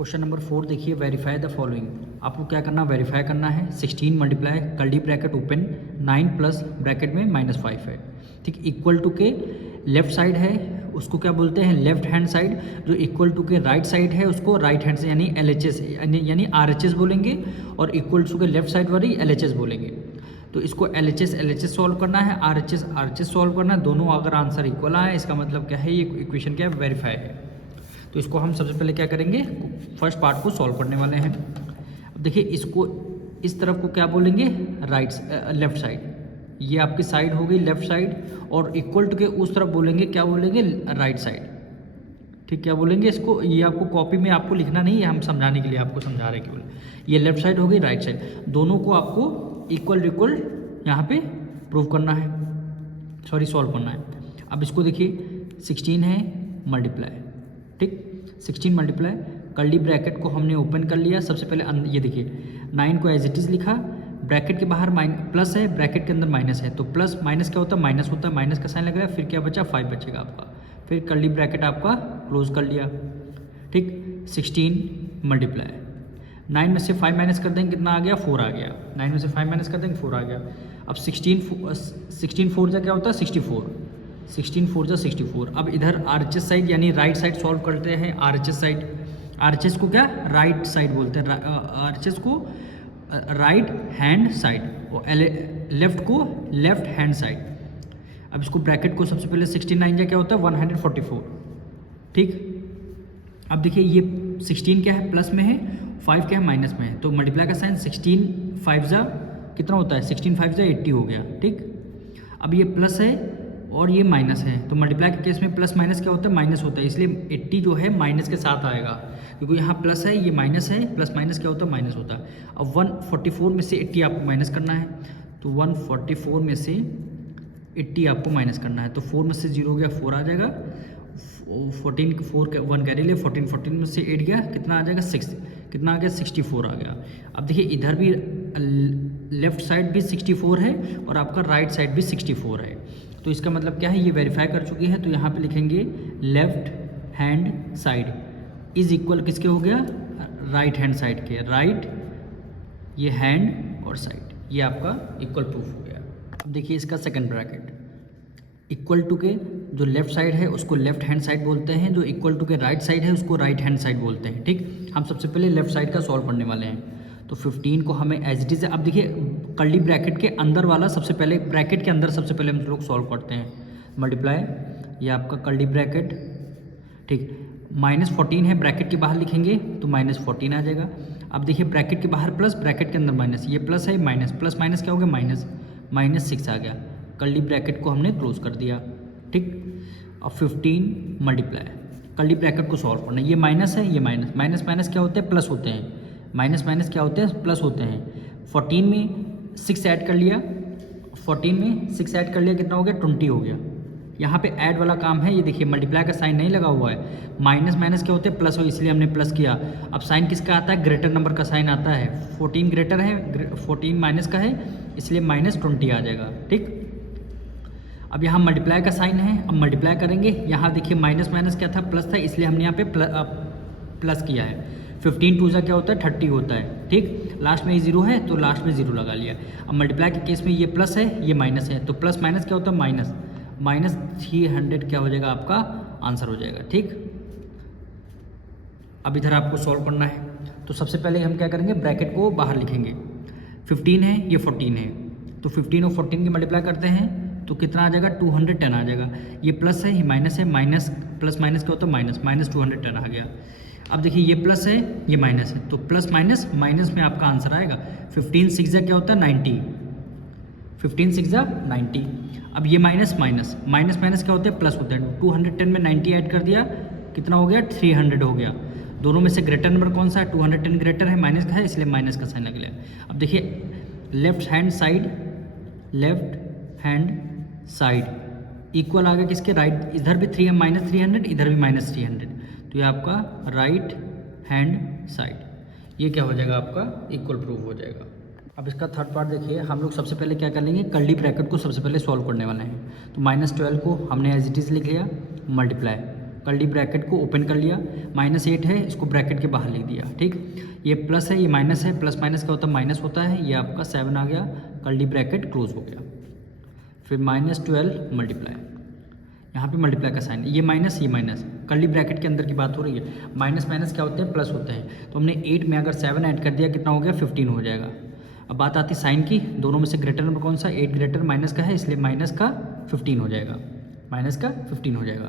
Question number 4 देखिए, verify the following. आपको क्या करना, वेरीफाई करना है। 16 multiply curly bracket open 9 plus bracket में -5 है, ठीक। इक्वल टू के लेफ्ट साइड है उसको क्या बोलते हैं, लेफ्ट हैंड साइड। जो इक्वल टू के राइट साइड है उसको राइट हैंड से यानी LHS यानी RHS बोलेंगे, और इक्वल टू के लेफ्ट साइड वाली LHS बोलेंगे। तो इसको LHS सॉल्व करना है, RHS सॉल्व करना है। दोनों अगर आंसर इक्वल आए इसका मतलब क्या है, ये इक्वेशन क्या है, वेरीफाई है। तो इसको हम सबसे पहले क्या करेंगे, फर्स्ट पार्ट को सॉल्व करने वाले हैं। अब देखिए, इसको इस तरफ को क्या बोलेंगे, लेफ्ट साइड। ये आपकी साइड होगी लेफ्ट साइड, और इक्वल टू के उस तरफ बोलेंगे, क्या बोलेंगे, राइट साइड, ठीक। क्या बोलेंगे इसको, ये आपको कॉपी में आपको लिखना नहीं है, हम समझाने के लिए आपको समझा रहे हैं केवल। ये लेफ्ट साइड होगी, राइट साइड, दोनों को आपको इक्वल यहाँ पे प्रूव करना है, सॉल्व करना है। अब इसको देखिए, 16 है मल्टीप्लाई, ठीक। 16 मल्टीप्लाई कर्ली ब्रैकेट को हमने ओपन कर लिया। सबसे पहले ये देखिए, 9 को एज इट इज़ लिखा, ब्रैकेट के बाहर प्लस है, ब्रैकेट के अंदर माइनस है, तो प्लस माइनस क्या होता है, माइनस होता है, माइनस का साइन लग रहा है। फिर क्या बचा, 5 बचेगा आपका। फिर कर्ली ब्रैकेट आपका क्लोज कर लिया, ठीक। 16 मल्टीप्लाई 9 में से 5 माइनस कर देंगे, कितना आ गया, 4 आ गया। 9 में से 5 माइनस कर देंगे, 4 आ गया। अब 16 4 जा क्या होता है, 64। 16 4 जा 64। अब इधर RHS साइड यानी राइट साइड सॉल्व करते हैं। RHS साइड, RHS को क्या राइट साइड बोलते हैं, RHS को राइट हैंड साइड, और लेफ्ट को लेफ्ट हैंड साइड। अब इसको ब्रैकेट को सबसे पहले 69 जा क्या होता है, 144, ठीक। अब देखिए, ये 16 क्या है, प्लस में है, 5 क्या है, माइनस में है। तो मल्टीप्लाई का साइन 16 5 जा कितना होता है, 16 5 जा 80 हो गया, ठीक। अब ये प्लस है और ये माइनस है, तो मल्टीप्लाई के केस में प्लस माइनस क्या होता है, माइनस होता है, इसलिए 80 जो है माइनस के साथ आएगा, क्योंकि यहाँ प्लस है, ये माइनस है, प्लस माइनस क्या होता है, माइनस होता है। अब 144 में से 80 आपको माइनस करना है, तो 144 में से 80 आपको माइनस करना है। तो 4 में से 0 गया, 4 आ जाएगा। 14 4 1 कैरी ले, 14 में से 8 गया, कितना आ जाएगा, 6, कितना आ गया, 64 आ गया। अब देखिए, इधर भी लेफ्ट साइड भी 64 है और आपका राइट साइड भी 64 है। तो इसका मतलब क्या है, ये वेरीफाई कर चुकी है। तो यहाँ पे लिखेंगे left hand side is equal किसके हो गया, राइट हैंड साइड के। राइट ये हैंड और साइड, ये आपका इक्वल प्रूफ हो गया। अब देखिए, इसका सेकंड ब्रैकेट, इक्वल टू के जो लेफ्ट साइड है उसको लेफ्ट हैंड साइड बोलते हैं, जो इक्वल टू के राइट साइड है उसको राइट हैंड साइड बोलते हैं, ठीक। हम सबसे पहले लेफ्ट साइड का सॉल्व करने वाले हैं। तो 15 को हमें एज इट इज, अब देखिए कर्ली ब्रैकेट के अंदर वाला सबसे पहले, ब्रैकेट के अंदर सबसे पहले हम लोग सॉल्व करते हैं। मल्टीप्लाई ये आपका कर्ली ब्रैकेट, ठीक। -14 है, ब्रैकेट के बाहर लिखेंगे तो -14 आ जाएगा। अब देखिए, ब्रैकेट के बाहर प्लस, ब्रैकेट के अंदर माइनस, ये प्लस है, माइनस प्लस माइनस क्या हो गया, -6 आ गया। कर्ली ब्रैकेट को हमने क्लोज कर दिया, ठीक। अब 15 मल्टीप्लाई कर्ली ब्रैकेट को सॉल्व करना, ये माइनस है, ये माइनस, माइनस माइनस क्या होते हैं, प्लस होते हैं, माइनस माइनस क्या होते हैं, प्लस होते हैं। 14 में 6 ऐड कर लिया, 14 में 6 ऐड कर लिया, कितना हो गया, 20 हो गया। यहाँ पे ऐड वाला काम है, ये देखिए मल्टीप्लाई का साइन नहीं लगा हुआ है। माइनस माइनस क्या होते हैं, प्लस हो, इसलिए हमने प्लस किया। अब साइन किसका आता है, ग्रेटर नंबर का साइन आता है। 14 ग्रेटर है, 14 माइनस का है, इसलिए -20 आ जाएगा, ठीक। अब यहाँ मल्टीप्लाई का साइन है, अब मल्टीप्लाई करेंगे। यहाँ देखिए, माइनस माइनस क्या था, प्लस था, इसलिए हमने यहाँ पे प्लस किया है। 15 2 जा क्या होता है, 30 होता है, ठीक। लास्ट में ये 0 है तो लास्ट में 0 लगा लिया। अब मल्टीप्लाई के केस में ये प्लस है, ये माइनस है, तो प्लस माइनस क्या होता है, माइनस 300 क्या हो जाएगा, आपका आंसर हो जाएगा, ठीक। अब इधर आपको सॉल्व करना है। तो सबसे पहले हम क्या करेंगे, ब्रैकेट को बाहर लिखेंगे। 15 है, ये 14 है, तो 15 और 14 की मल्टीप्लाई करते हैं तो कितना आ जाएगा, 210 आ जाएगा। ये प्लस है, ये माइनस है, माइनस प्लस माइनस क्या होता है, माइनस 210 आ गया। अब देखिए, ये प्लस है, ये माइनस है, तो प्लस माइनस माइनस में आपका आंसर आएगा। 15 6 जा क्या होता है, 90, 15 6 जा 90। अब ये माइनस माइनस माइनस क्या होता है, प्लस होता है। 210 में 90 ऐड कर दिया, कितना हो गया, 300 हो गया। दोनों में से ग्रेटर नंबर कौन सा है, 210 ग्रेटर है, माइनस का है, इसलिए माइनस का साइन लग गया। अब देखिए, लेफ्ट हैंड साइड इक्वल आ गया किसके, राइट। इधर भी -300, इधर भी -300, तो ये आपका राइट हैंड साइड, ये क्या हो जाएगा, आपका इक्वल प्रूफ हो जाएगा। अब इसका थर्ड पार्ट देखिए, हम लोग सबसे पहले क्या कर लेंगे, कर्ली ब्रैकेट को सबसे पहले सॉल्व करने वाले हैं। तो -12 को हमने एज इट इज़ लिख लिया, मल्टीप्लाई कर्ली ब्रैकेट को ओपन कर लिया, -8 है इसको ब्रैकेट के बाहर लिख दिया, ठीक। ये प्लस है, ये माइनस है, प्लस माइनस क्या होता है, माइनस होता है। ये आपका 7 आ गया, कर्ली ब्रैकेट क्लोज हो गया। फिर -12 मल्टीप्लाई, यहाँ पे मल्टीप्लाई का साइन, ये माइनस कर्ली ब्रैकेट के अंदर की बात हो रही है। माइनस माइनस क्या होते हैं, प्लस होते हैं। तो हमने 8 में अगर 7 ऐड कर दिया कितना हो गया, 15 हो जाएगा। अब बात आती है साइन की, दोनों में से ग्रेटर नंबर कौन सा, 8 ग्रेटर माइनस का है, इसलिए माइनस का 15 हो जाएगा, माइनस का 15 हो जाएगा।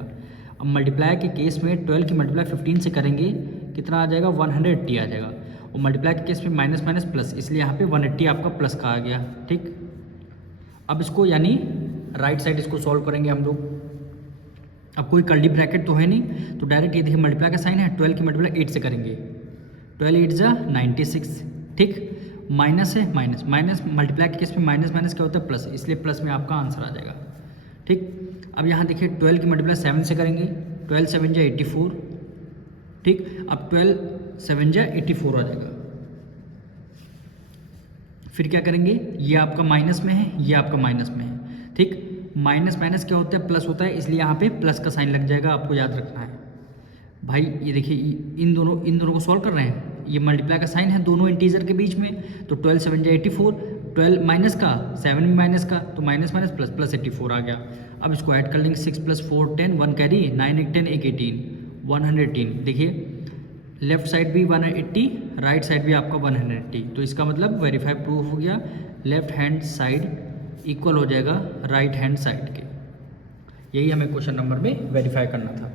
अब मल्टीप्लाई के केस में 12 की मल्टीप्लाई 15 से करेंगे कितना आ जाएगा, 180 आ जाएगा। और मल्टीप्लाई के केस में माइनस माइनस प्लस, इसलिए यहाँ पे 180 आपका प्लस का आ गया, ठीक। अब इसको यानी राइट साइड इसको सॉल्व करेंगे हम लोग। अब कोई कर्ली ब्रैकेट तो है नहीं, तो डायरेक्ट ये देखिए मल्टीप्लाई का साइन है, 12 की मल्टीप्लाई 8 से करेंगे, 12 8 जा 96, ठीक। माइनस है, माइनस माइनस मल्टीप्लाई के केस में माइनस माइनस क्या होता है, प्लस, इसलिए प्लस में आपका आंसर आ जाएगा, ठीक। अब यहाँ देखिए 12 की मल्टीप्लाई 7 से करेंगे, 12 7 जा 84, ठीक। अब 12 7 जा 84 आ जाएगा। फिर क्या करेंगे, ये आपका माइनस में है, ये आपका माइनस में है, ठीक। माइनस माइनस क्या होता है, प्लस होता है, इसलिए यहाँ पे प्लस का साइन लग जाएगा, आपको याद रखना है भाई। ये देखिए इन दोनों को सॉल्व कर रहे हैं, ये मल्टीप्लाई का साइन है दोनों इंटीजर के बीच में, तो 12 7 जा 84, 12 माइनस का 7 में माइनस का, तो माइनस माइनस प्लस प्लस 84 आ गया। अब इसको ऐड कर लेंगे, 6 + 4 10, 1 कैरी, 9 1 10 1 18, 118। देखिए लेफ्ट साइड भी 180, राइट साइड भी आपका 180, तो इसका मतलब वेरीफाई प्रूफ हो गया, लेफ्ट हैंड साइड इक्वल हो जाएगा राइट हैंड साइड के। यही हमें क्वेश्चन नंबर में वेरीफाई करना था।